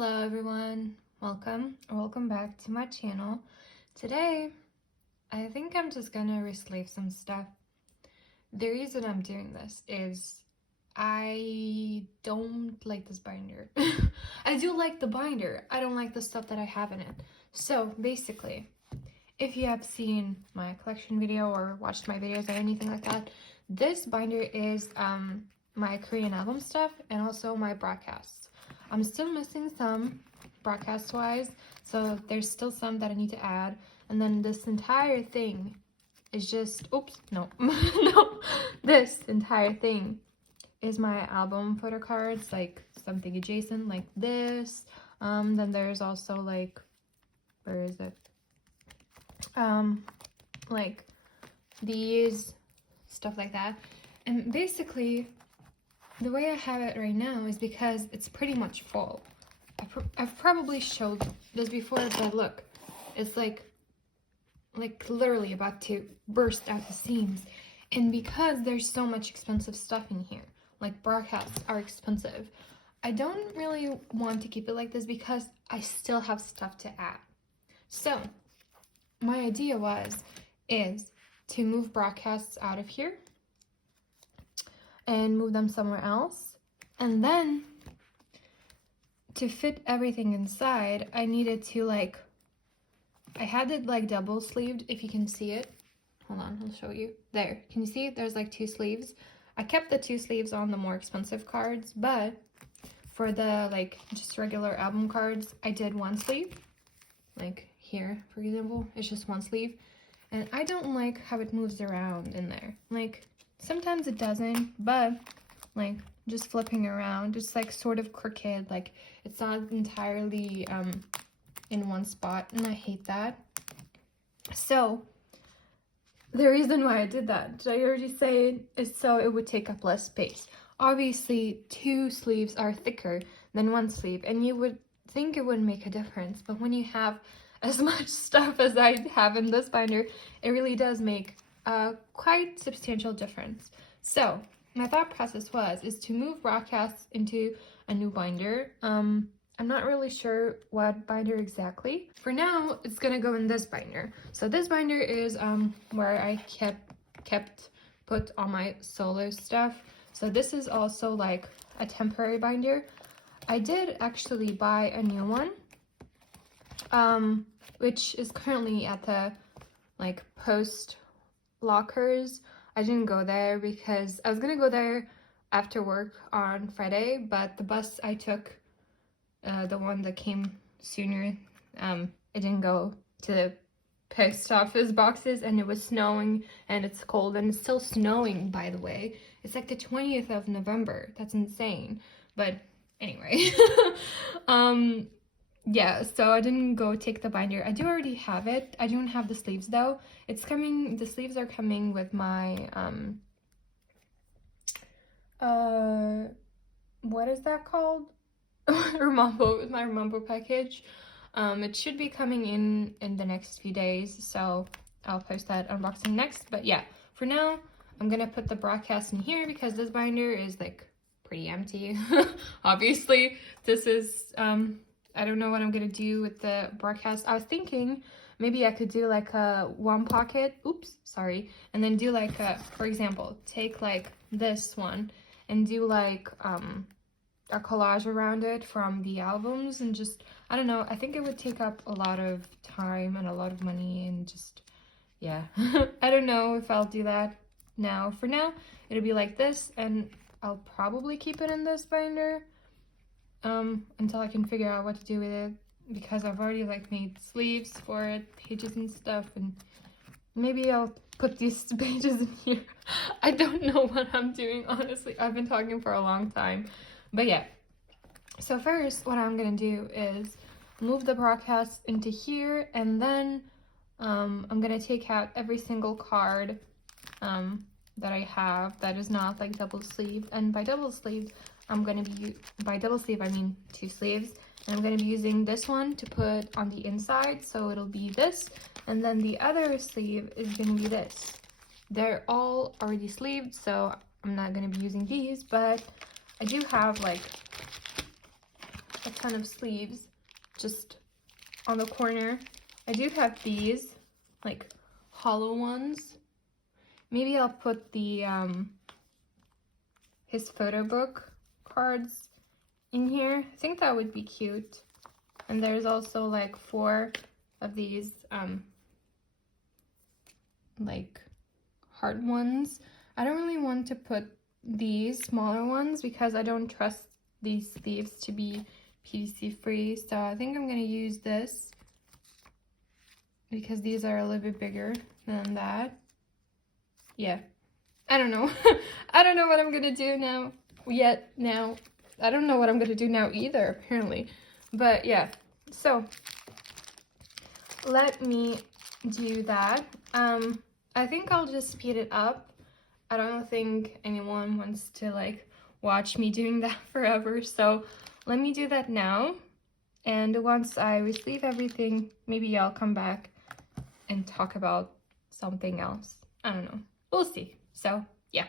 Hello everyone, welcome back to my channel. Today I think I'm just gonna resleeve some stuff. The reason I'm doing this is I don't like this binder. I do like the binder, I don't like the stuff that I have in it. So basically, if you have seen my collection video or watched my videos or anything like that, this binder is my Korean album stuff and also my broadcasts. I'm still missing some broadcast wise, so there's still some that I need to add. And then this entire thing is just, no, this entire thing is my album photo cards, like something adjacent like this. Then there's also like, where is it? Like these, stuff like that. And basically, the way I have it right now is because it's pretty much full. I've probably showed this before, but look, it's like literally about to burst at the seams. And because there's so much expensive stuff in here, like broadcasts are expensive, I don't really want to keep it like this because I still have stuff to add. So my idea is to move broadcasts out of here and move them somewhere else. And then to fit everything inside, I needed to I had it like double sleeved, if you can see it. Hold on, I'll show you. There, can you see? There's like two sleeves. I kept the two sleeves on the more expensive cards, but for the just regular album cards, I did one sleeve. Like here, for example, it's just one sleeve. And I don't like how it moves around in there. Like, sometimes it doesn't, but like just flipping around, it's like sort of crooked, like it's not entirely in one spot, and I hate that. So the reason why I did that, did I already say it, is so it would take up less space. Obviously, two sleeves are thicker than one sleeve, and you would think it wouldn't make a difference, but when you have as much stuff as I have in this binder, it really does make a quite substantial difference. So my thought process is to move broadcasts into a new binder. I'm not really sure what binder exactly. For now, it's gonna go in this binder. So this binder is where I put all my solo stuff. So this is also like a temporary binder. I did actually buy a new one, which is currently at the post lockers. I didn't go there because I was gonna go there after work on Friday, but the bus I took, the one that came sooner, it didn't go to the post office boxes, and it was snowing and it's cold, and it's still snowing, by the way. It's like the 20th of November. That's insane. But anyway, yeah, so I didn't go take the binder. I do already have it. I don't have the sleeves though. It's coming, the sleeves are coming with my what is that called? Rumambo, with my Rumambo package. It should be coming in the next few days, so I'll post that unboxing next. But yeah, for now, I'm gonna put the broadcast in here because this binder is like pretty empty. Obviously, this is I don't know what I'm gonna do with the broadcast. I was thinking maybe I could do like a one pocket, and then do like a, for example, take like this one and do like a collage around it from the albums, and just, I don't know, I think it would take up a lot of time and a lot of money, and just, yeah. I don't know if I'll do that now. For now, it'll be like this, and I'll probably keep it in this binder until I can figure out what to do with it, because I've already made sleeves for it, pages and stuff, and maybe I'll put these pages in here. I don't know what I'm doing, honestly. I've been talking for a long time, but yeah. So first, what I'm gonna do is move the broadcast into here, and then I'm gonna take out every single card that I have that is not double sleeved. And by double sleeved, by double sleeve I mean two sleeves, and I'm going to be using this one to put on the inside, so it'll be this, and then the other sleeve is going to be this. They're all already sleeved, so I'm not going to be using these, but I do have a ton of sleeves just on the corner. I do have these, like, hollow ones. Maybe I'll put the, his photo book cards in here. I think that would be cute. And there's also, like, 4 of these, like, heart ones. I don't really want to put these smaller ones because I don't trust these sleeves to be PVC free, so I think I'm gonna use this because these are a little bit bigger than that. Yeah, I don't know. I don't know what I'm gonna do now I don't know what I'm gonna do now either, apparently. But yeah, so let me do that. I think I'll just speed it up. I don't think anyone wants to, like, watch me doing that forever, so let me do that now. And once I receive everything, maybe I'll come back and talk about something else. I don't know. We'll see. So, yeah.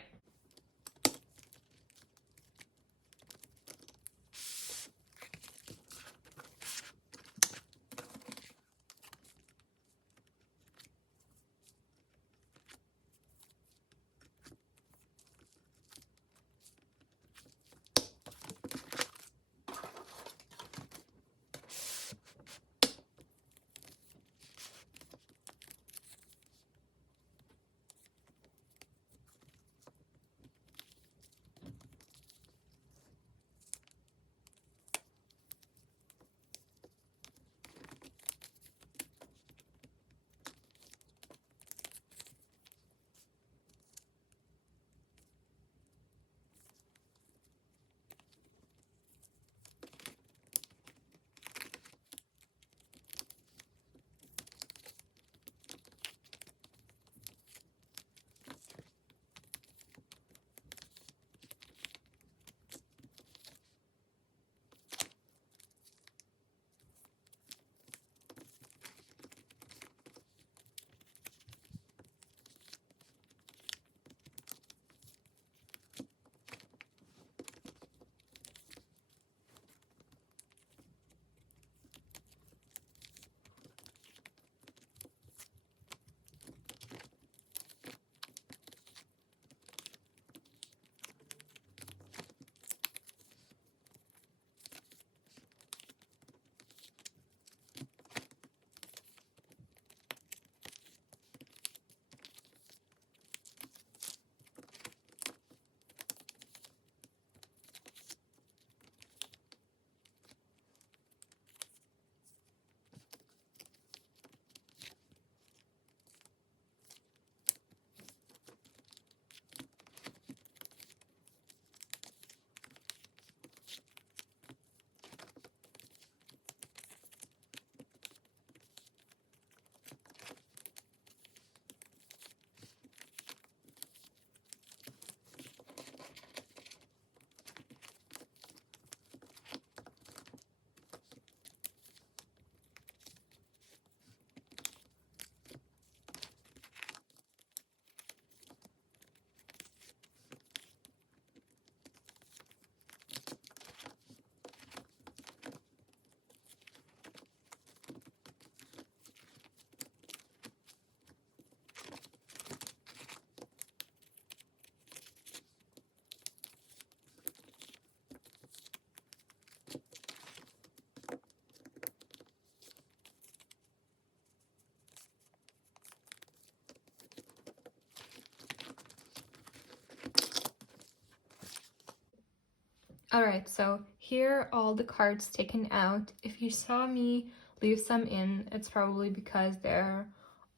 Alright, so here are all the cards taken out. If you saw me leave some in, it's probably because they're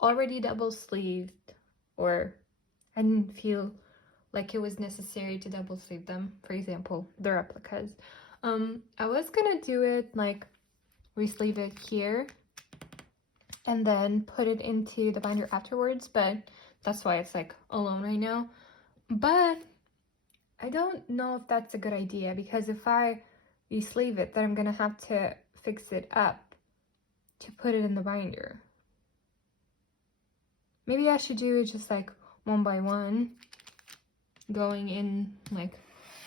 already double sleeved, or I didn't feel like it was necessary to double sleeve them. For example, the replicas. I was gonna do it like re-sleeve it here and then put it into the binder afterwards, but that's why it's like alone right now. But I don't know if that's a good idea, because if I re-sleeve it, then I'm gonna have to fix it up to put it in the binder. Maybe I should do it just like one by one, going in like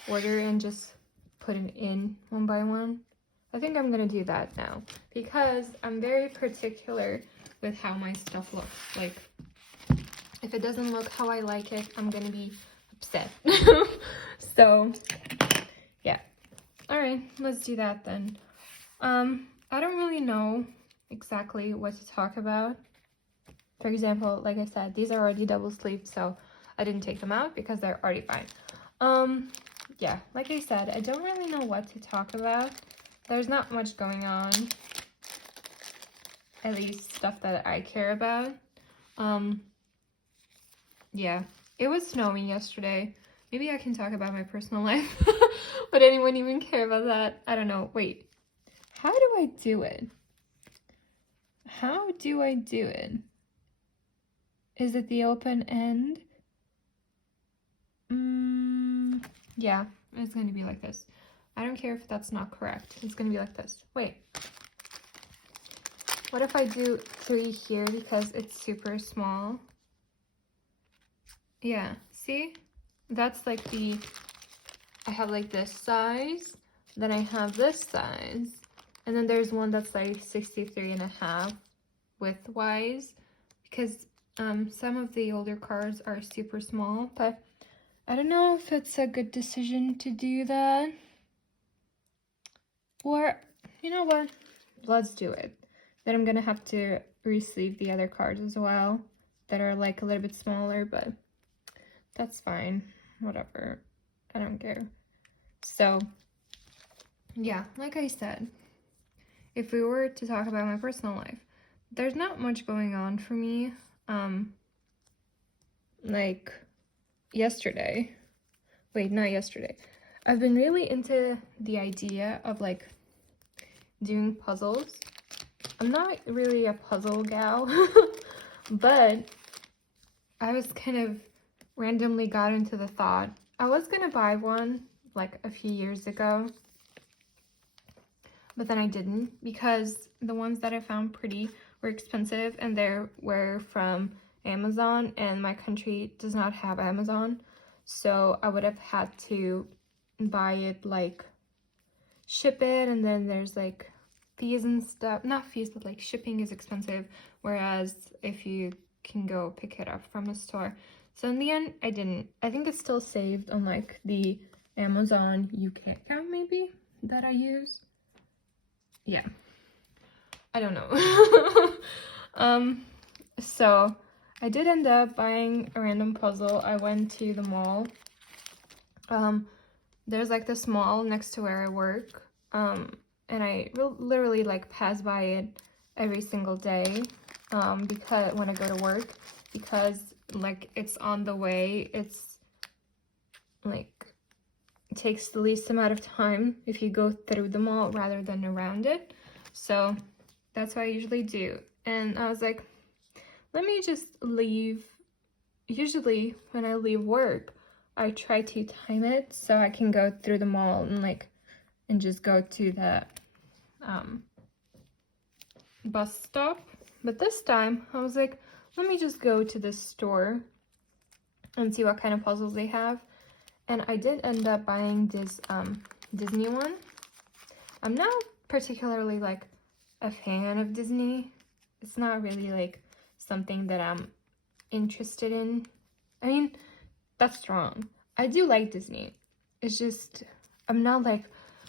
order and just put it in one by one. I think I'm gonna do that now because I'm very particular with how my stuff looks. Like, if it doesn't look how I like it, I'm gonna be upset. So, yeah. All right, let's do that then. I don't really know exactly what to talk about. For example, like I said, these are already double sleeved, so I didn't take them out because they're already fine. Yeah, like I said, I don't really know what to talk about. There's not much going on, at least stuff that I care about. Yeah, it was snowing yesterday. Maybe I can talk about my personal life. Would anyone even care about that? I don't know. Wait, how do I do it? How do I do it? Is it the open end? Yeah, it's going to be like this. I don't care if that's not correct. It's going to be like this. Wait. What if I do 3 here because it's super small? Yeah, see? That's like the... I have like this size. Then I have this size. And then there's one that's like 63.5 width-wise. Because some of the older cards are super small. But I don't know if it's a good decision to do that. Or, you know what? Let's do it. Then I'm gonna have to resleeve the other cards as well that are like a little bit smaller, but that's fine. Whatever. I don't care. So, yeah, like I said, if we were to talk about my personal life, there's not much going on for me. Like yesterday. Wait, not yesterday. I've been really into the idea of like doing puzzles. I'm not really a puzzle gal, but I was kind of randomly got into the thought. I was gonna buy one like a few years ago, but then I didn't because the ones that I found pretty were expensive and they were from Amazon, and my country does not have Amazon, so I would have had to buy it, like ship it, and then there's like fees and stuff. Not fees, but like shipping is expensive, whereas if you can go pick it up from a store. So in the end, I didn't. I think it's still saved on like the Amazon UK account maybe that I use. Yeah, I don't know. So I did end up buying a random puzzle. I went to the mall. There's like this mall next to where I work, and I literally like pass by it every single day, because when I go to work, because like it's on the way. It's like it takes the least amount of time if you go through the mall rather than around it. So that's what I usually do. And I was like, let me just leave. Usually when I leave work, I try to time it so I can go through the mall and just go to the bus stop. But this time I was like, let me just go to this store and see what kind of puzzles they have. And I did end up buying this Disney one. I'm not particularly like a fan of Disney. It's not really like something that I'm interested in. I mean, that's wrong. I do like Disney. It's just I'm not like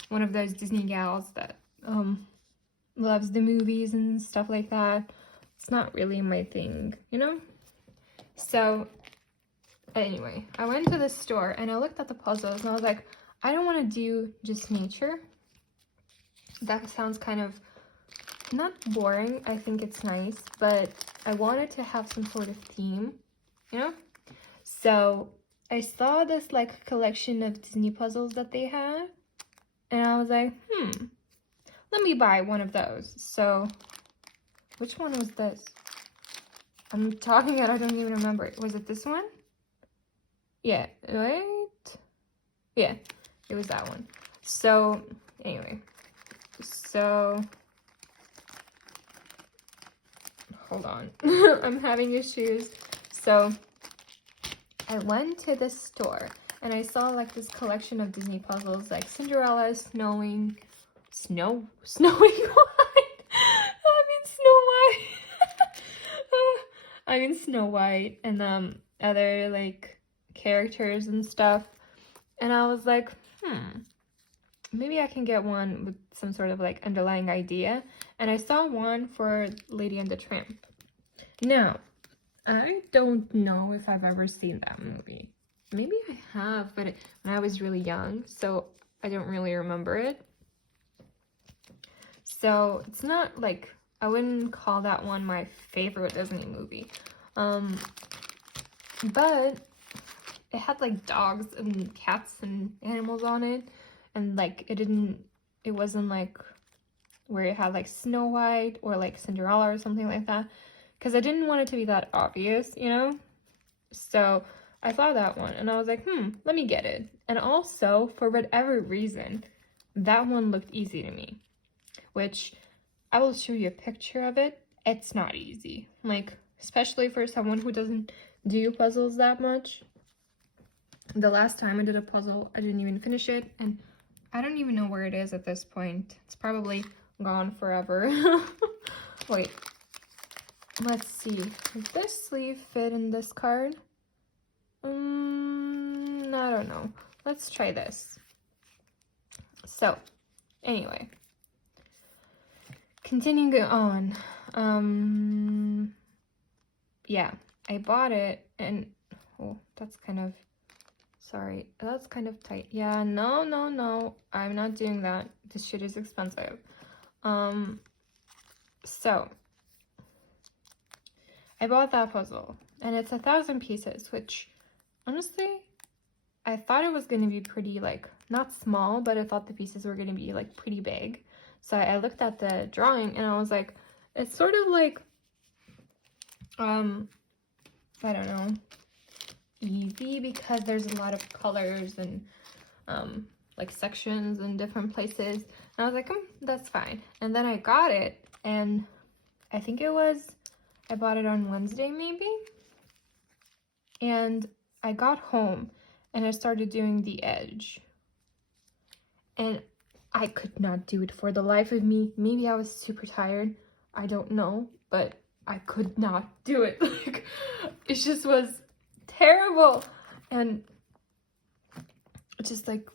one of those Disney gals that loves the movies and stuff like that. It's not really my thing, you know? So anyway, I went to the store and I looked at the puzzles and I was like, I don't want to do just nature. That sounds kind of not boring. I think it's nice, but I wanted to have some sort of theme, you know? So I saw this like collection of Disney puzzles that they had, and I was like, let me buy one of those. So which one was this? I'm talking and I don't even remember. Was it this one? Yeah, right? Yeah, it was that one. So anyway, so hold on. I'm having issues. So I went to this store and I saw like this collection of Disney puzzles, like Cinderella, Snowing White. I mean Snow White. I mean Snow White and other like characters and stuff. And I was like, maybe I can get one with some sort of like underlying idea. And I saw one for Lady and the Tramp. Now, I don't know if I've ever seen that movie. Maybe I have, but when I was really young, so I don't really remember it. So it's not like, I wouldn't call that one my favorite Disney movie. But it had like dogs and cats and animals on it. And like, it wasn't like where it had like Snow White or like Cinderella or something like that. Because I didn't want it to be that obvious, you know? So I saw that one and I was like, let me get it. And also, for whatever reason, that one looked easy to me. Which, I will show you a picture of it. It's not easy. Like, especially for someone who doesn't do puzzles that much. The last time I did a puzzle, I didn't even finish it. And I don't even know where it is at this point. It's probably gone forever. Wait. Let's see. Does this sleeve fit in this card? I don't know. Let's try this. So, anyway. Continuing on. Yeah, I bought it and oh, that's kind of, sorry, that's kind of tight. Yeah, no, I'm not doing that. This shit is expensive. So I bought that puzzle and it's 1,000 pieces, which honestly, I thought it was going to be pretty, like, not small, but I thought the pieces were going to be like pretty big. So I looked at the drawing and I was like, it's sort of like, I don't know, easy because there's a lot of colors and like sections in different places. And I was like, that's fine. And then I got it and I think I bought it on Wednesday maybe. And I got home and I started doing the edge. And I could not do it for the life of me. Maybe I was super tired. I don't know, but I could not do it. Like, it just was terrible. And just like,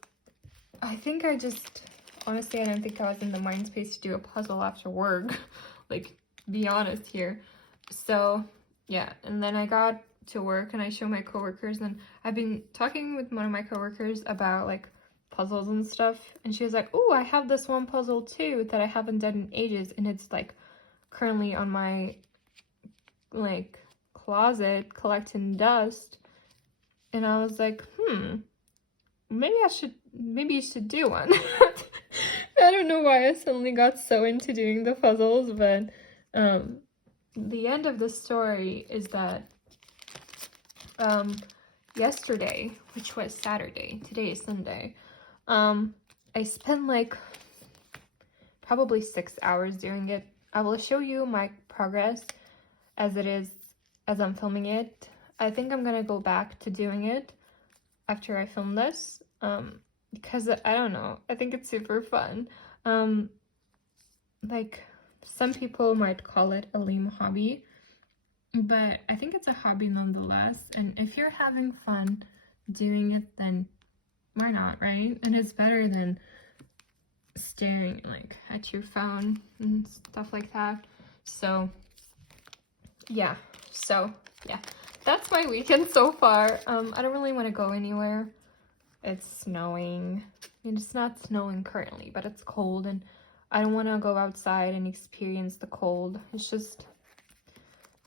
honestly, I don't think I was in the mind space to do a puzzle after work. Like, be honest here. So, yeah. And then I got to work and I showed my coworkers, and I've been talking with one of my coworkers about like puzzles and stuff, and she was like, oh, I have this one puzzle too that I haven't done in ages, and it's like currently on my like closet collecting dust. And I was like, maybe you should do one. I don't know why I suddenly got so into doing the puzzles, but the end of the story is that yesterday, which was Saturday, today is Sunday, I spent like probably 6 hours doing it. I will show you my progress as I'm filming it. I think I'm gonna go back to doing it after I film this, because I don't know, I think it's super fun. Like, some people might call it a lame hobby, but I think it's a hobby nonetheless, and if you're having fun doing it, then why not, right? And it's better than staring like at your phone and stuff like that. So yeah, that's my weekend so far. I don't really want to go anywhere. It's snowing. I mean, it's not snowing currently, but it's cold, and I don't want to go outside and experience the cold. It's just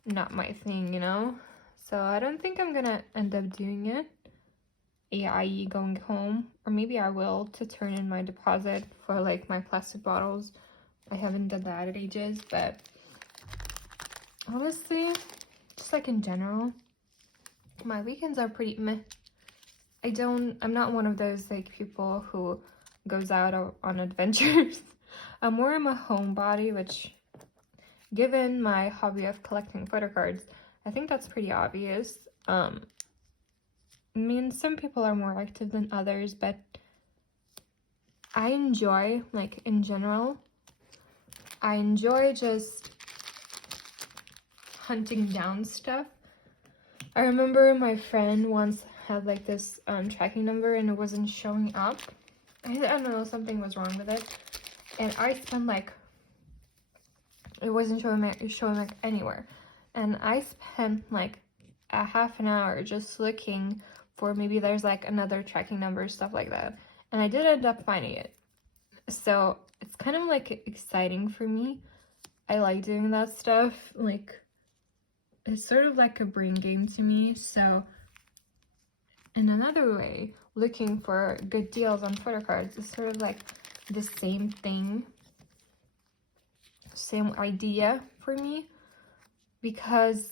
not my thing, you know? So I don't think I'm gonna end up doing it, i.e. going home, or maybe I will to turn in my deposit for like my plastic bottles. I haven't done that in ages, but honestly, just like in general, my weekends are pretty meh. I'm not one of those like people who goes out on adventures. I'm more of a homebody, which, given my hobby of collecting photo cards, I think that's pretty obvious. I mean, some people are more active than others, but I enjoy, like, in general, I enjoy just hunting down stuff. I remember my friend once had like this tracking number and it wasn't showing up. I don't know, something was wrong with it. And I spent like, it wasn't showing like anywhere. And I spent like a half an hour just looking for maybe there's like another tracking number, stuff like that. And I did end up finding it. So it's kind of like exciting for me. I like doing that stuff. Like, it's sort of like a brain game to me. So in another way, looking for good deals on photo cards is sort of like the same thing, same idea for me, because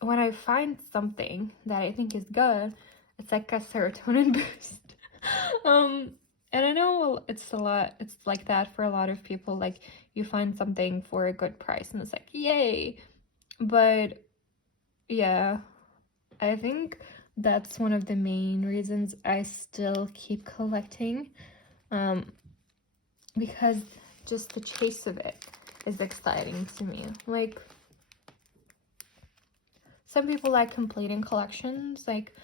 when I find something that I think is good, it's like a serotonin boost. And I know it's like that for a lot of people, like you find something for a good price and it's like, yay. But yeah, I think that's one of the main reasons I still keep collecting, because just the chase of it is exciting to me. Like, some people like completing collections, like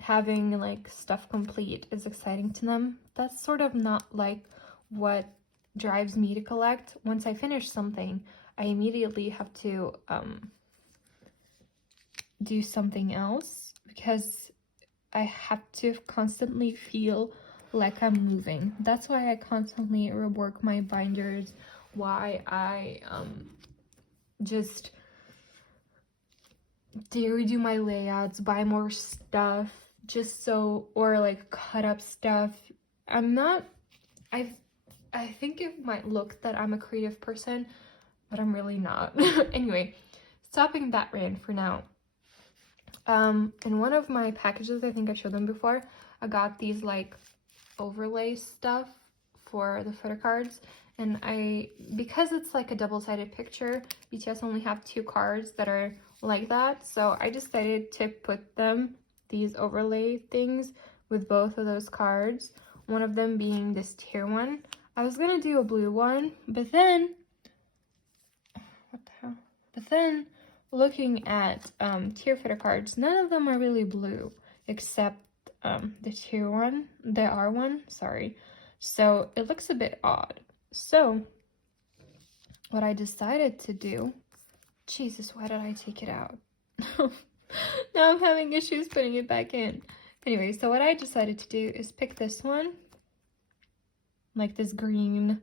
having like stuff complete is exciting to them. That's sort of not like what drives me to collect. Once I finish something, I immediately have to do something else because I have to constantly feel like I'm moving. That's why I constantly rework my binders, why I just redo my layouts, buy more stuff, just so, or like cut up stuff. I think it might look that I'm a creative person, but I'm really not. Anyway, stopping that rant for now. In one of my packages, I think I showed them before, I got these like overlay stuff for the photo cards, and because it's like a double-sided picture, BTS only have 2 cards that are like that, so I decided to put these overlay things with both of those cards, one of them being this tier one. I was gonna do a blue one, but then looking at tier photo cards, none of them are really blue except the tier one, the R one, sorry. So it looks a bit odd. So what I decided to do, Jesus, why did I take it out? Now I'm having issues putting it back in. Anyway, so what I decided to do is pick this one, like this green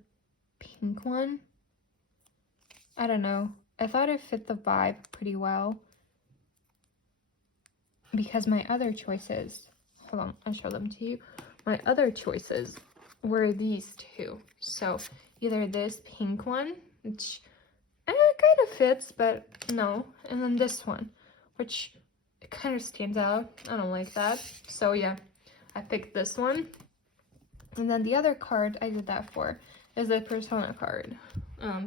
pink one. I don't know. I thought it fit the vibe pretty well because my other choices, hold on, I'll show them to you. My other choices were these two. So either this pink one, which kind of fits, but no, and then this one, which it kind of stands out. I don't like that. So yeah, I picked this one. And then the other card I did that for is a Persona card,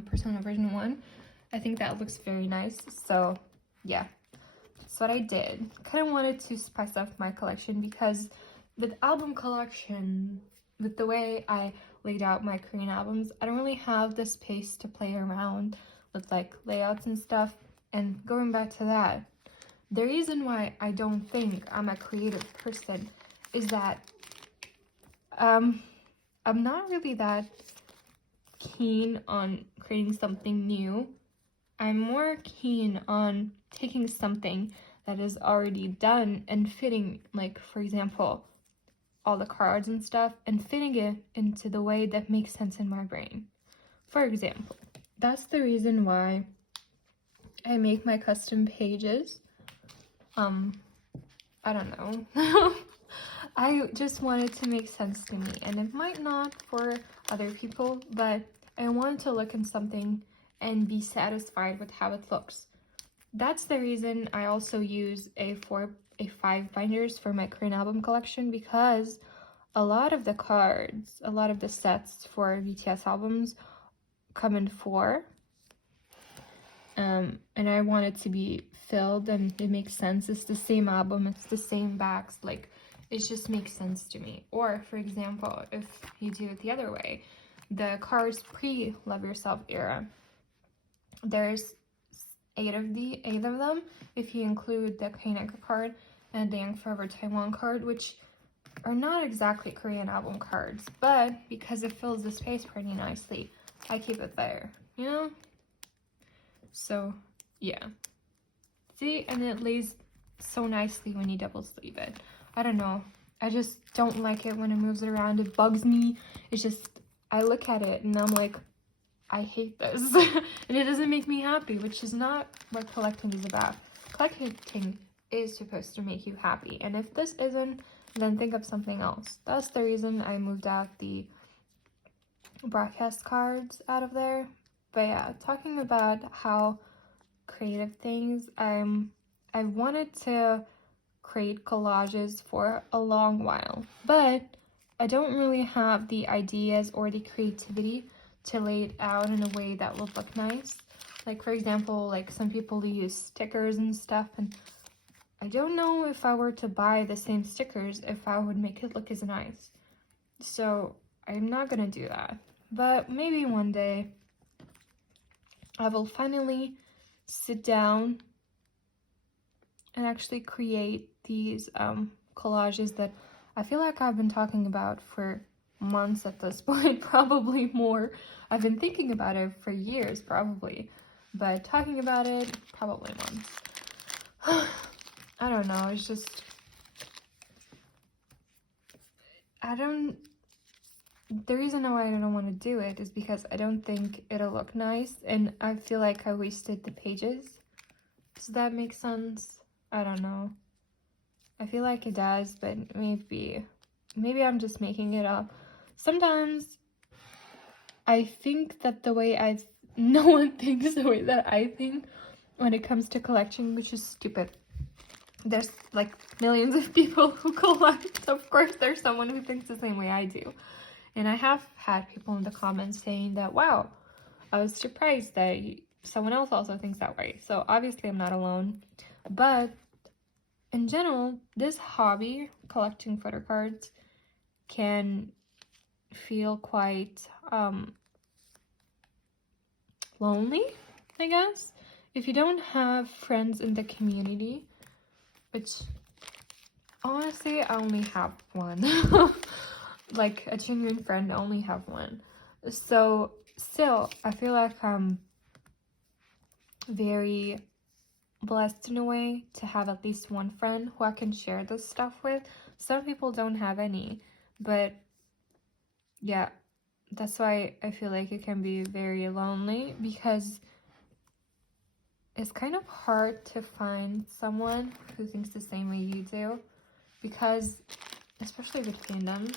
Persona version 1. I think that looks very nice. So yeah, that's what I did. Kind of wanted to spice up my collection because with album collection, with the way I laid out my Korean albums, I don't really have the space to play around with like layouts and stuff. And going back to that, the reason why I don't think I'm a creative person is that I'm not really that keen on creating something new. I'm more keen on taking something that is already done and fitting, like, for example, all the cards and stuff, and fitting it into the way that makes sense in my brain. For example, that's the reason why I make my custom pages. I don't know. I just wanted to make sense to me, and it might not for other people, but I wanted to look at something and be satisfied with how it looks. That's the reason I also use a 5 binders for my Korean album collection, because a lot of the cards, a lot of the sets for BTS albums come in 4. And I want it to be filled and it makes sense. It's the same album, it's the same backs, like It just makes sense to me. Or, for example, if you do it the other way, the cards pre-Love Yourself era, there's eight of them, if you include the Kaneka card and the Young Forever Taiwan card, which are not exactly Korean album cards, but because it fills the space pretty nicely, I keep it there, you know? So, yeah. See, and it lays so nicely when you double sleeve it. I don't know. I just don't like it when it moves around. It bugs me. It's just, I look at it and I'm like, I hate this. And it doesn't make me happy, which is not what collecting is about. Collecting is supposed to make you happy. And if this isn't, then think of something else. That's the reason I moved out the broadcast cards out of there. But yeah, talking about how creative things, I wanted to create collages for a long while, but I don't really have the ideas or the creativity to lay it out in a way that will look nice. Like, for example, like some people use stickers and stuff, and I don't know if I were to buy the same stickers if I would make it look as nice. So I'm not gonna do that, but maybe one day I will finally sit down and actually create these collages that I feel like I've been talking about for months at this point, probably more. I've been thinking about it for years, probably, but talking about it, probably months. I don't know, it's just, the reason why I don't want to do it is because I don't think it'll look nice, and I feel like I wasted the pages. Does that make sense? I don't know. I feel like it does, but maybe I'm just making it up. Sometimes I think that no one thinks the way that I think when it comes to collecting, which is stupid. There's like millions of people who collect. Of course, there's someone who thinks the same way I do. And I have had people in the comments saying that, wow, I was surprised that someone else also thinks that way. So obviously I'm not alone. But in general, this hobby, collecting photo cards, can feel quite lonely, I guess. If you don't have friends in the community, which honestly I only have one. Like a genuine friend, I only have one. So still, I feel like I'm very blessed in a way to have at least one friend who I can share this stuff with. Some people don't have any, but yeah, that's why I feel like it can be very lonely, because it's kind of hard to find someone who thinks the same way you do, because especially with fandoms,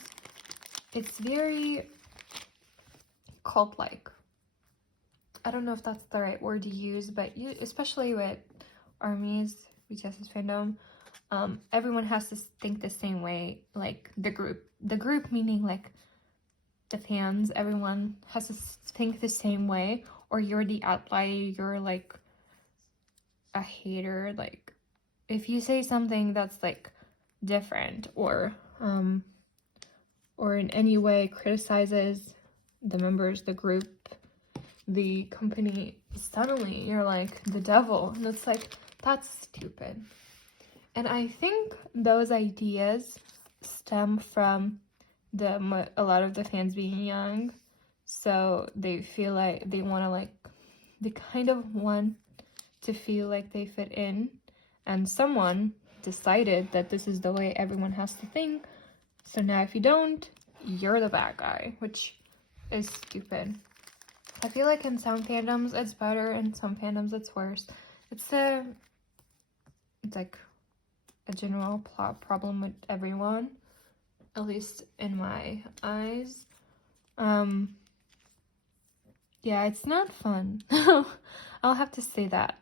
it's very cult-like. I don't know if that's the right word to use, but especially with ARMY's, BTS's fandom, everyone has to think the same way, like the group meaning like the fans, everyone has to think the same way, or you're the outlier, you're like a hater. Like if you say something that's like different or in any way criticizes the members, the group, the company, suddenly you're like the devil. And it's like, that's stupid. And I think those ideas stem from a lot of the fans being young, so they feel like they kind of want to feel like they fit in, and someone decided that this is the way everyone has to think. So now if you don't, you're the bad guy, which is stupid. I feel like in some fandoms it's better, in some fandoms it's worse. It's like a general plot problem with everyone, at least in my eyes. Yeah, it's not fun. I'll have to say that.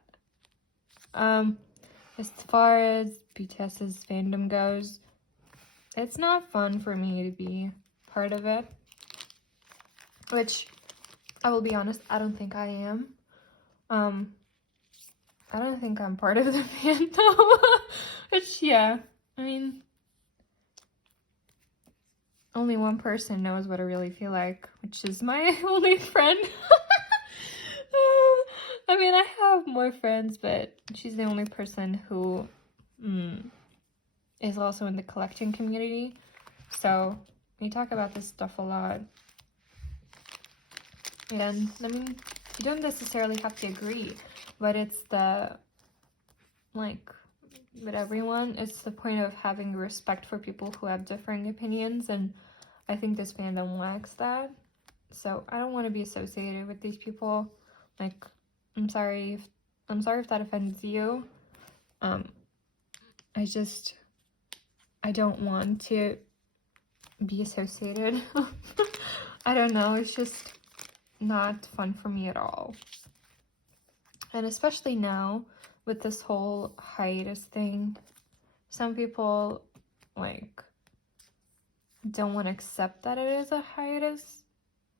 As far as BTS's fandom goes, it's not fun for me to be part of it, which I will be honest, I don't think I am. I don't think I'm part of the fandom. Which, yeah, I mean, only one person knows what I really feel like, which is my only friend. I mean, I have more friends, but she's the only person who is also in the collecting community. So we talk about this stuff a lot. And I mean, you don't necessarily have to agree, but it's the, like, with everyone, it's the point of having respect for people who have differing opinions, and I think this fandom lacks that. So I don't want to be associated with these people. Like, I'm sorry if that offends you. I don't want to be associated. I don't know, it's just not fun for me at all. And especially now with this whole hiatus thing, some people like don't want to accept that it is a hiatus.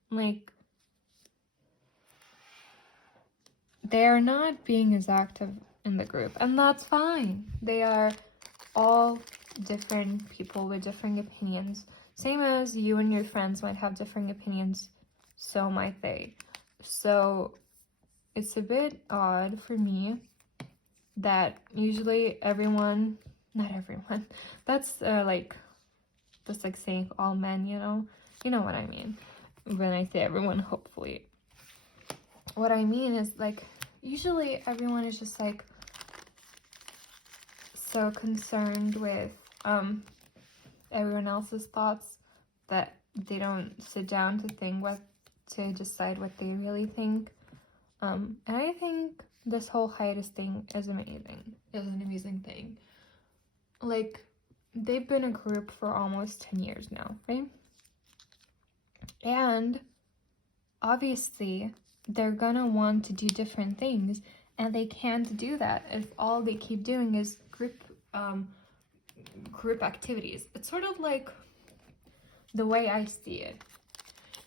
Like, they're not being as active in the group, and that's fine. They are all different people with differing opinions. Same as you and your friends might have differing opinions, so might they. So it's a bit odd for me that usually everyone, not everyone, that's like saying all men, you know what I mean when I say everyone. Hopefully what I mean is, like, usually everyone is just like so concerned with everyone else's thoughts that they don't sit down to decide what they really think. And I think this whole hiatus thing is an amazing thing. Like, they've been a group for almost 10 years now, right? And obviously they're gonna want to do different things, and they can't do that if all they keep doing is group activities. It's sort of like, the way I see it,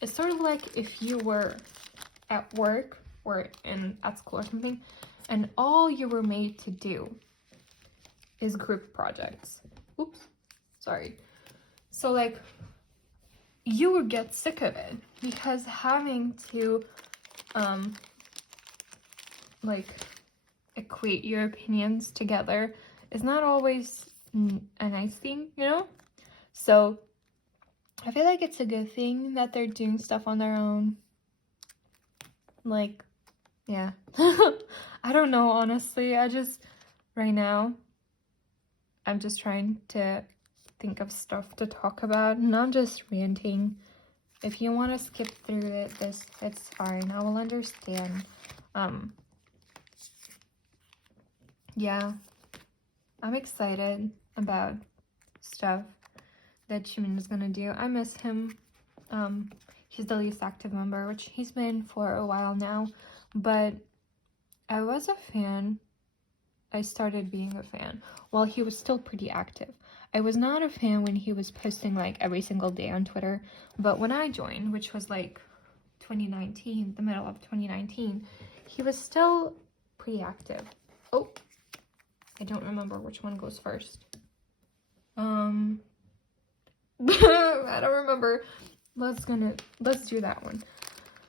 it's sort of like if you were at work or at school or something, and all you were made to do is group projects. Oops, sorry. So like, you would get sick of it, because having to like equate your opinions together is not always a nice thing, you know? So I feel like it's a good thing that they're doing stuff on their own. Like, yeah. I don't know, honestly. Right now, I'm just trying to think of stuff to talk about, and I'm just ranting. If you want to skip through this, it's fine. I will understand. Yeah, I'm excited about stuff that Jimin is gonna do. I miss him. He's the least active member, which he's been for a while now, but I was a fan. I started being a fan while he was still pretty active. I was not a fan when he was posting like every single day on Twitter, but when I joined, which was like 2019, the middle of 2019, he was still pretty active. Oh, I don't remember which one goes first. I don't remember. Let's do that one.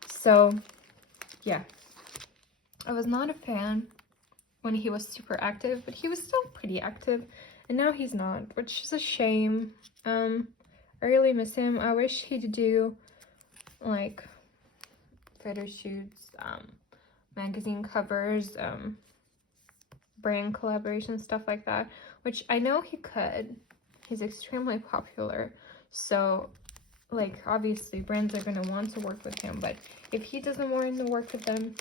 So yeah, I was not a fan when he was super active, but he was still pretty active, and now he's not, which is a shame. I really miss him. I wish he'd do like photo shoots, magazine covers, brand collaboration, stuff like that, which I know he could. He's extremely popular, so like obviously brands are gonna want to work with him, but if he doesn't want to work with them,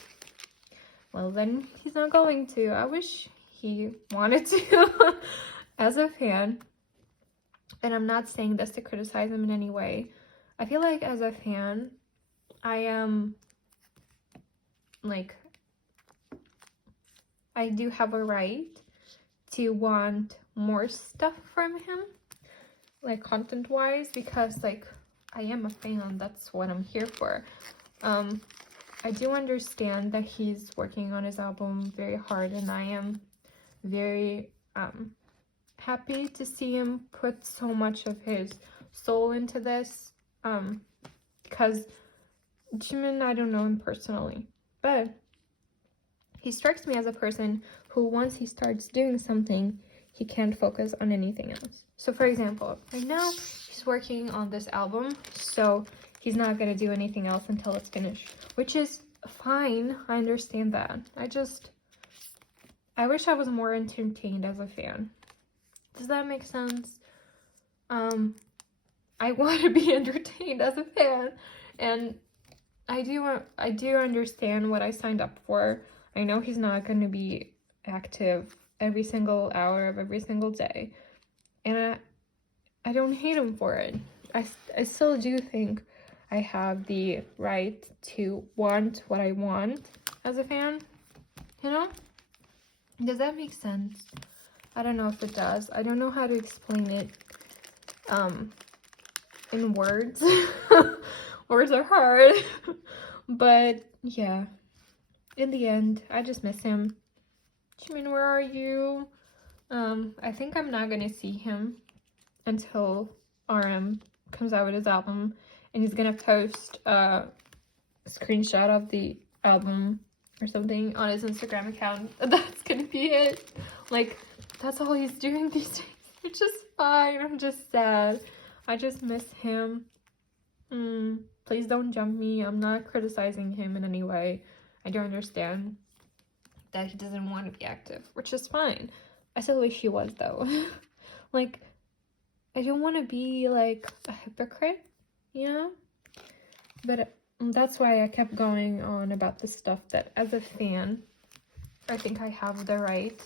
well, then he's not going to. I wish he wanted to as a fan, and I'm not saying this to criticize him in any way. I feel like as a fan, I am like, I do have a right to want more stuff from him, like content-wise, because like I am a fan. That's what I'm here for. I do understand that he's working on his album very hard, and I am very happy to see him put so much of his soul into this, because Jimin, I don't know him personally, but he strikes me as a person who, once he starts doing something, he can't focus on anything else. So for example, right now he's working on this album, so he's not gonna do anything else until it's finished, which is fine. I understand that. I wish I was more entertained as a fan. Does that make sense? I want to be entertained as a fan, and I do understand what I signed up for. I know he's not going to be active every single hour of every single day, and I don't hate him for it. I still do think I have the right to want what I want as a fan, you know? Does that make sense? I don't know if it does. I don't know how to explain it in words. Words are hard. But yeah, in the end, I just miss him. Jimin, where are you? I think I'm not gonna see him until RM comes out with his album, and he's gonna post a screenshot of the album or something on his Instagram account. That's gonna be it. Like, that's all he's doing these days, which is fine. I'm just sad. I just miss him. Please don't jump me. I'm not criticizing him in any way. I do understand that he doesn't want to be active, which is fine. I still wish he was, though. Like, I don't want to be like a hypocrite, you know? But that's why I kept going on about this stuff, that as a fan, I think I have the right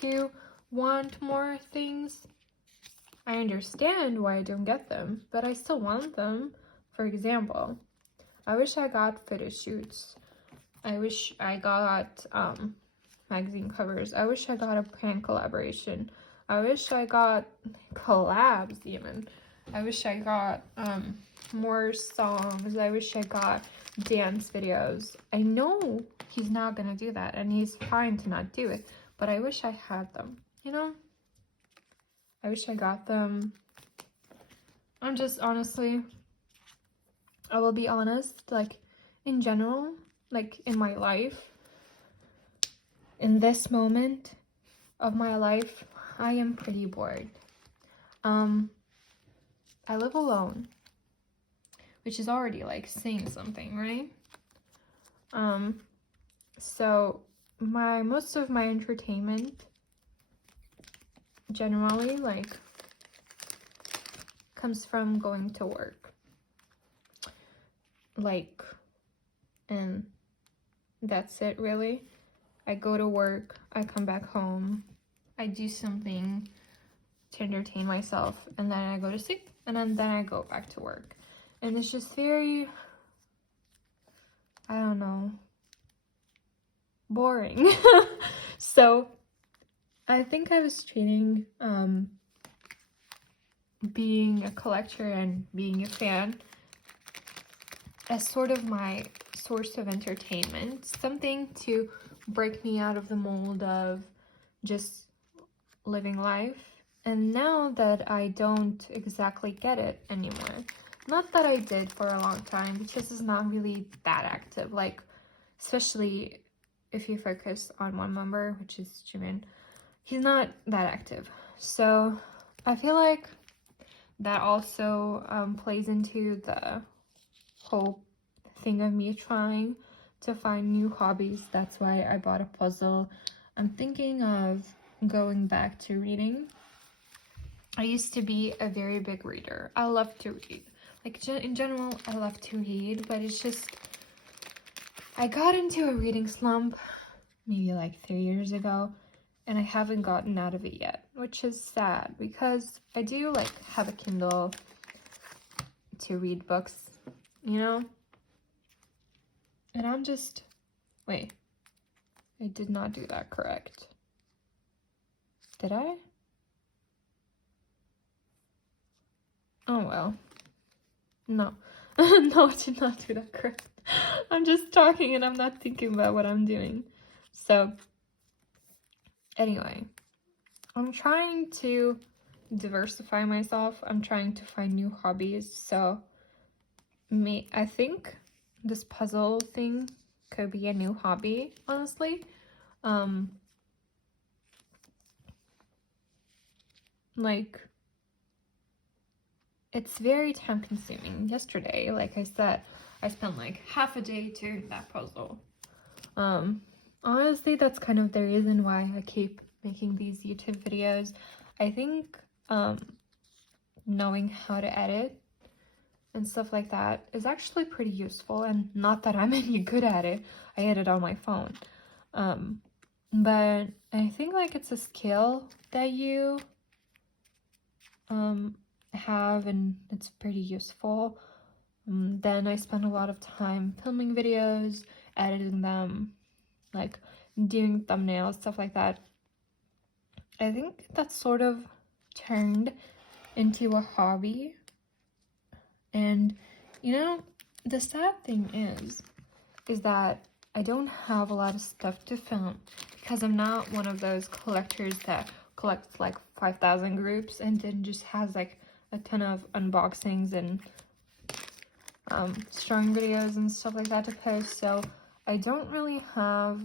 to want more things. I understand why I don't get them, but I still want them. For example, I wish I got photo shoots. I wish I got magazine covers. I wish I got a brand collaboration. I wish I got collabs even. I wish I got more songs. I wish I got dance videos. I know he's not gonna do that, and he's fine to not do it, but I wish I had them, you know? I wish I got them. I'm just, honestly, I will be honest, like, in general, like, in my life, in this moment of my life, I am pretty bored. I live alone, which is already, like, saying something, right? So most of my entertainment generally, like, comes from going to work. Like, and that's it, really. I go to work, I come back home, I do something to entertain myself, and then I go to sleep, and then I go back to work. And it's just very, I don't know, boring. So I think I was treating being a collector and being a fan as sort of my source of entertainment, something to break me out of the mold of just living life. And now that I don't exactly get it anymore, not that I did for a long time, because it's not really that active, like, especially if you focus on one member, which is Jimin, he's not that active. So I feel like that also plays into the whole thing of me trying to find new hobbies. That's why I bought a puzzle. I'm thinking of going back to reading. I used to be a very big reader. I love to read. Like, in general, I love to read, but it's just, I got into a reading slump maybe like 3 years ago, and I haven't gotten out of it yet, which is sad, because I do, like, have a Kindle to read books, you know? And I'm just, wait, I did not do that correct. Did I? Oh, well. No. No, I did not do that correct. I'm just talking and I'm not thinking about what I'm doing. So, anyway, I'm trying to diversify myself. I'm trying to find new hobbies. So I think this puzzle thing could be a new hobby, honestly. Like, it's very time consuming. Yesterday, like I said, I spent like half a day doing that puzzle. Honestly, that's kind of the reason why I keep making these YouTube videos. I think knowing how to edit and stuff like that is actually pretty useful, and not that I'm any good at it. I edit on my phone. But I think like it's a skill that you have, and it's pretty useful. Then I spend a lot of time filming videos, editing them, like doing thumbnails, stuff like that. I think that's sort of turned into a hobby. And you know, the sad thing is that I don't have a lot of stuff to film, because I'm not one of those collectors that collects like 5,000 groups and then just has like a ton of unboxings and strong videos and stuff like that to post. So I don't really have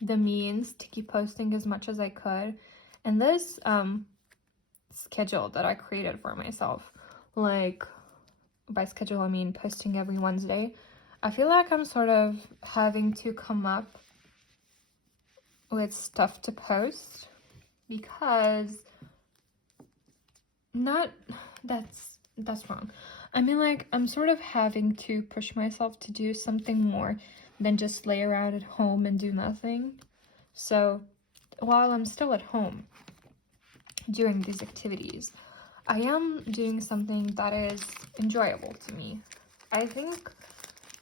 the means to keep posting as much as I could. And this schedule that I created for myself, like by schedule I mean posting every Wednesday, I feel like I'm sort of having to come up with stuff to post, because that's wrong. I mean, like, I'm sort of having to push myself to do something more than just lay around at home and do nothing. So while I'm still at home doing these activities, I am doing something that is enjoyable to me. I think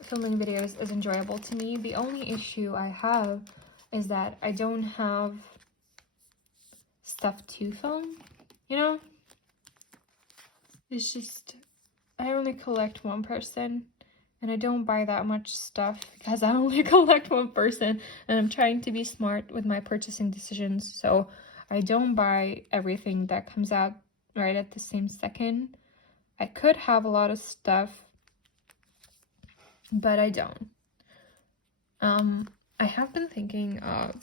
filming videos is enjoyable to me. The only issue I have is that I don't have stuff to film, you know? It's just, I only collect one person, and I don't buy that much stuff because I only collect one person, and I'm trying to be smart with my purchasing decisions, so I don't buy everything that comes out right at the same second. I could have a lot of stuff, but I don't. I have been thinking of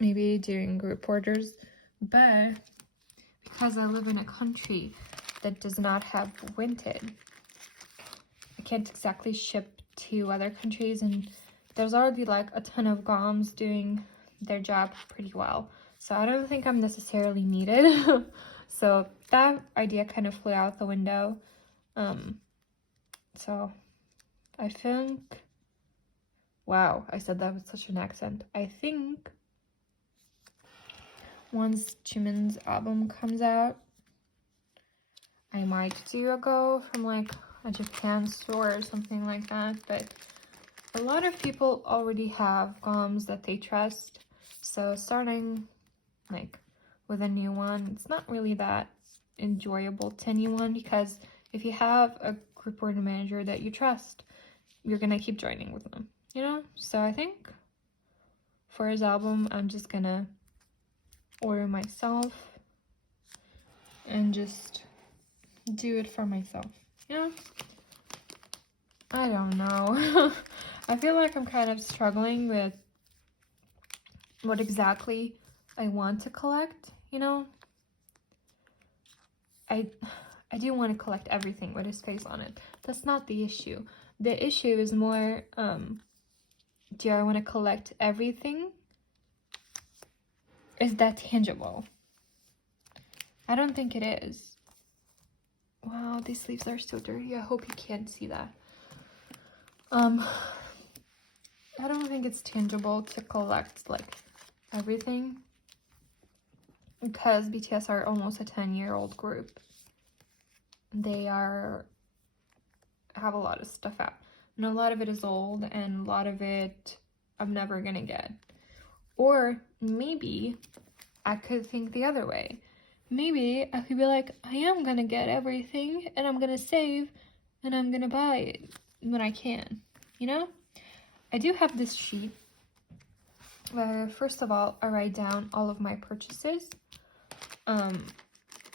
maybe doing group orders, but because I live in a country that does not have Vinted, I can't exactly ship to other countries, and there's already like a ton of GOMs doing their job pretty well, so I don't think I'm necessarily needed. So that idea kind of flew out the window. So I think, wow, I said that with such an accent. I think once Jimin's album comes out, I might do a go from like a Japan store or something like that, but a lot of people already have GOMs that they trust, so starting like with a new one, it's not really that enjoyable to anyone, because if you have a group order manager that you trust, you're gonna keep joining with them, you know? So I think for his album, I'm just gonna order myself and just do it for myself, you know? I don't know. I feel like I'm kind of struggling with what exactly I want to collect, you know? I do want to collect everything with his face on it. That's not the issue. The issue is more, do I want to collect everything? Is that tangible? I don't think it is. Wow, these sleeves are so dirty. I hope you can't see that. I don't think it's tangible to collect like everything, because BTS are almost a 10-year-old group. They have a lot of stuff out, and a lot of it is old, and a lot of it I'm never gonna get. Or maybe I could think the other way. Maybe I could be like, I am gonna get everything, and I'm gonna save, and I'm gonna buy it when I can, you know? I do have this sheet First of all, I write down all of my purchases.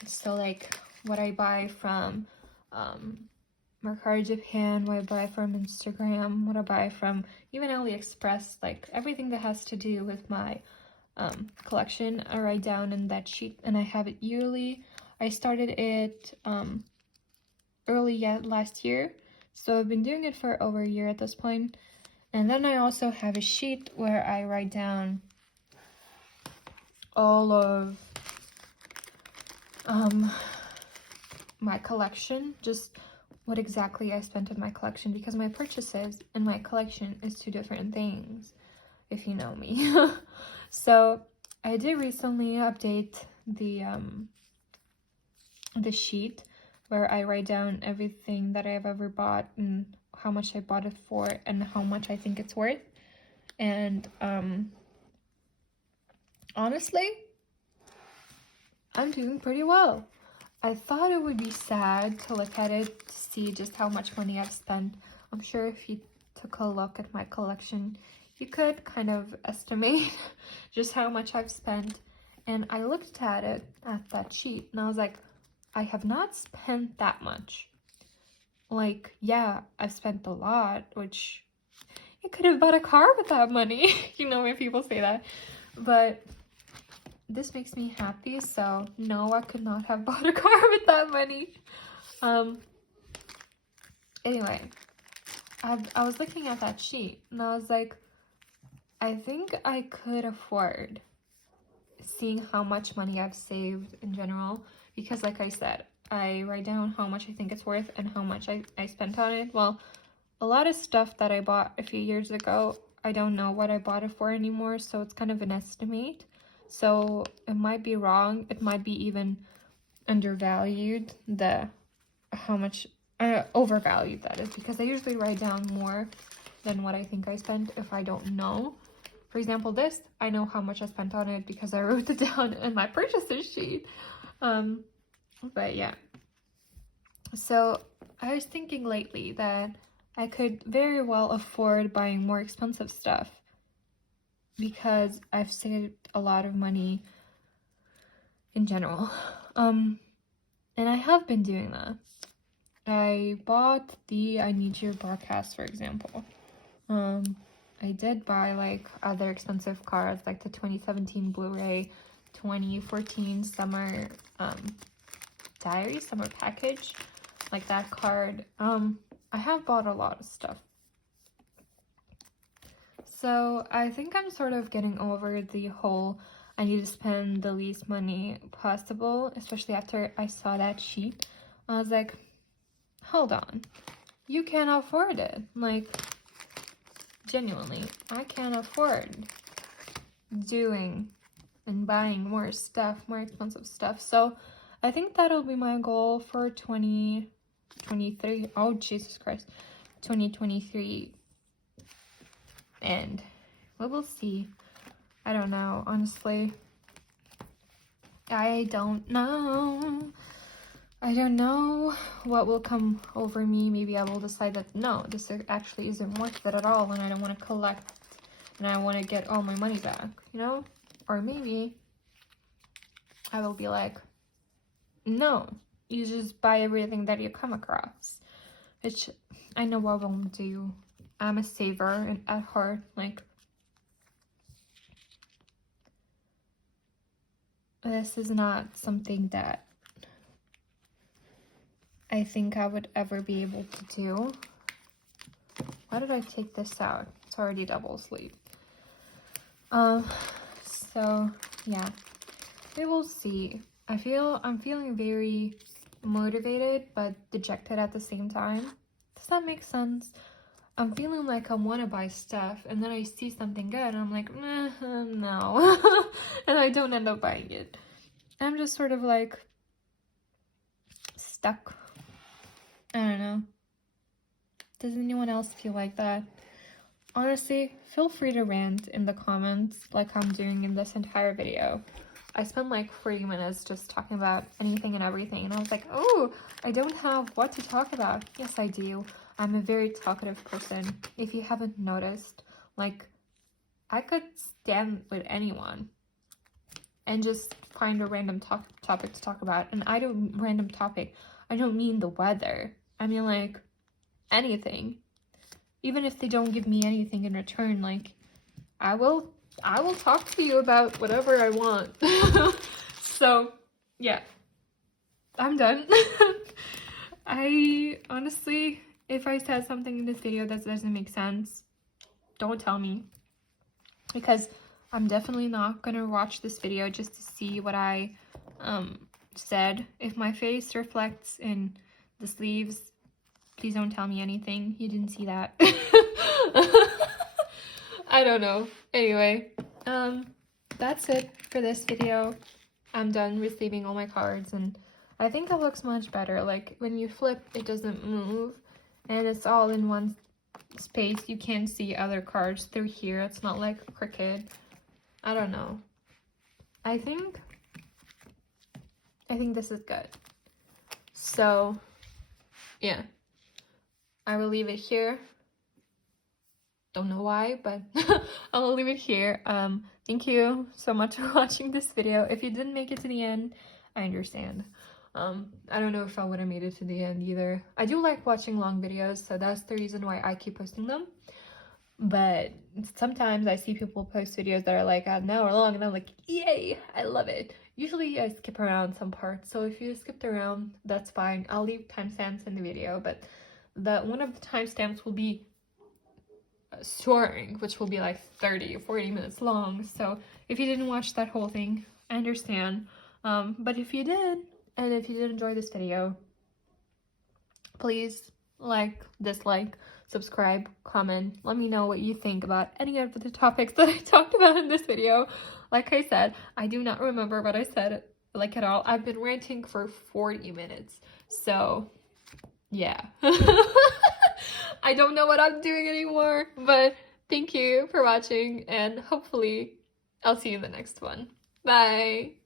So like what I buy from mercari Japan, what I buy from Instagram, what I buy from even AliExpress, like everything that has to do with my collection, I write down in that sheet, and I have it yearly. I started it early last year, so I've been doing it for over a year at this point. And then I also have a sheet where I write down all of my collection, just what exactly I spent in my collection, because my purchases and my collection is two different things, if you know me. So I did recently update the sheet where I write down everything that I've ever bought and how much I bought it for and how much I think it's worth. And honestly, I'm doing pretty well. I thought it would be sad to look at it to see just how much money I've spent. I'm sure if you took a look at my collection, you could kind of estimate just how much I've spent. And I looked at it, at that sheet, and I was like, I have not spent that much. Like, yeah, I've spent a lot, which you could have bought a car with that money. You know when people say that. But this makes me happy, so no, I could not have bought a car with that money. Anyway, I was looking at that sheet, and I was like, I think I could afford seeing how much money I've saved in general, because like I said, I write down how much I think it's worth and how much I spent on it. Well, a lot of stuff that I bought a few years ago, I don't know what I bought it for anymore, so it's kind of an estimate. So it might be wrong, it might be even undervalued, how much overvalued that is, because I usually write down more than what I think I spent if I don't know. For example, this, I know how much I spent on it because I wrote it down in my purchases sheet. But yeah. So I was thinking lately that I could very well afford buying more expensive stuff because I've saved a lot of money in general. And I have been doing that. I bought the I Need Your broadcast, for example. I did buy like other expensive cards, like the 2017 Blu-ray, 2014 summer diary, summer package, like that card. I have bought a lot of stuff. So I think I'm sort of getting over the whole I need to spend the least money possible, especially after I saw that sheet. I was like, hold on, you can't afford it. Like, genuinely, I can't afford doing and buying more stuff, more expensive stuff. So I think that'll be my goal for 2023. Oh, Jesus Christ. 2023. And we will see. I don't know, honestly. I don't know. I don't know what will come over me. Maybe I will decide that, no, this actually isn't worth it at all, and I don't want to collect, and I want to get all my money back, you know? Or maybe I will be like, no, you just buy everything that you come across. Which I know I won't do. I'm a saver and at heart, like, this is not something that I think I would ever be able to do. Why did I take this out? It's already double sleeve. So yeah, we will see. I'm feeling very motivated but dejected at the same time. Does that make sense? I'm feeling like I want to buy stuff, and then I see something good and I'm like, no. And I don't end up buying it. I'm just sort of like stuck. I don't know. Does anyone else feel like that? Honestly, feel free to rant in the comments like I'm doing in this entire video. I spent like 40 minutes just talking about anything and everything, and I was like, oh, I don't have what to talk about. Yes, I do. I'm a very talkative person. If you haven't noticed, like, I could stand with anyone and just find a random topic to talk about. And I don't random topic. I don't mean the weather. I mean like anything. Even if they don't give me anything in return, like I will talk to you about whatever I want. So yeah, I'm done. I honestly, if I said something in this video that doesn't make sense, don't tell me, because I'm definitely not gonna watch this video just to see what I said. If my face reflects in the sleeves, please don't tell me anything. You didn't see that. I don't know. Anyway, that's it for this video. I'm done receiving all my cards, and I think it looks much better. Like when you flip, it doesn't move, and it's all in one space. You can't see other cards through here. It's not like crooked. I don't know. I think this is good. So yeah, I will leave it here. Don't know why, but I'll leave it here. Thank you so much for watching this video. If you didn't make it to the end, I understand. I don't know if I would have made it to the end either. I do like watching long videos, so that's the reason why I keep posting them. But sometimes I see people post videos that are like an hour long, and I'm like, yay, I love it. Usually I skip around some parts, so if you skipped around, that's fine. I'll leave timestamps in the video, but one of the timestamps will be soaring, which will be like 30 or 40 minutes long. So if you didn't watch that whole thing, I understand. But if you did, and if you did enjoy this video, please like, dislike, subscribe, comment. Let me know what you think about any of the topics that I talked about in this video. Like I said, I do not remember what I said like at all. I've been ranting for 40 minutes. So yeah. I don't know what I'm doing anymore, but thank you for watching, and hopefully I'll see you in the next one. Bye!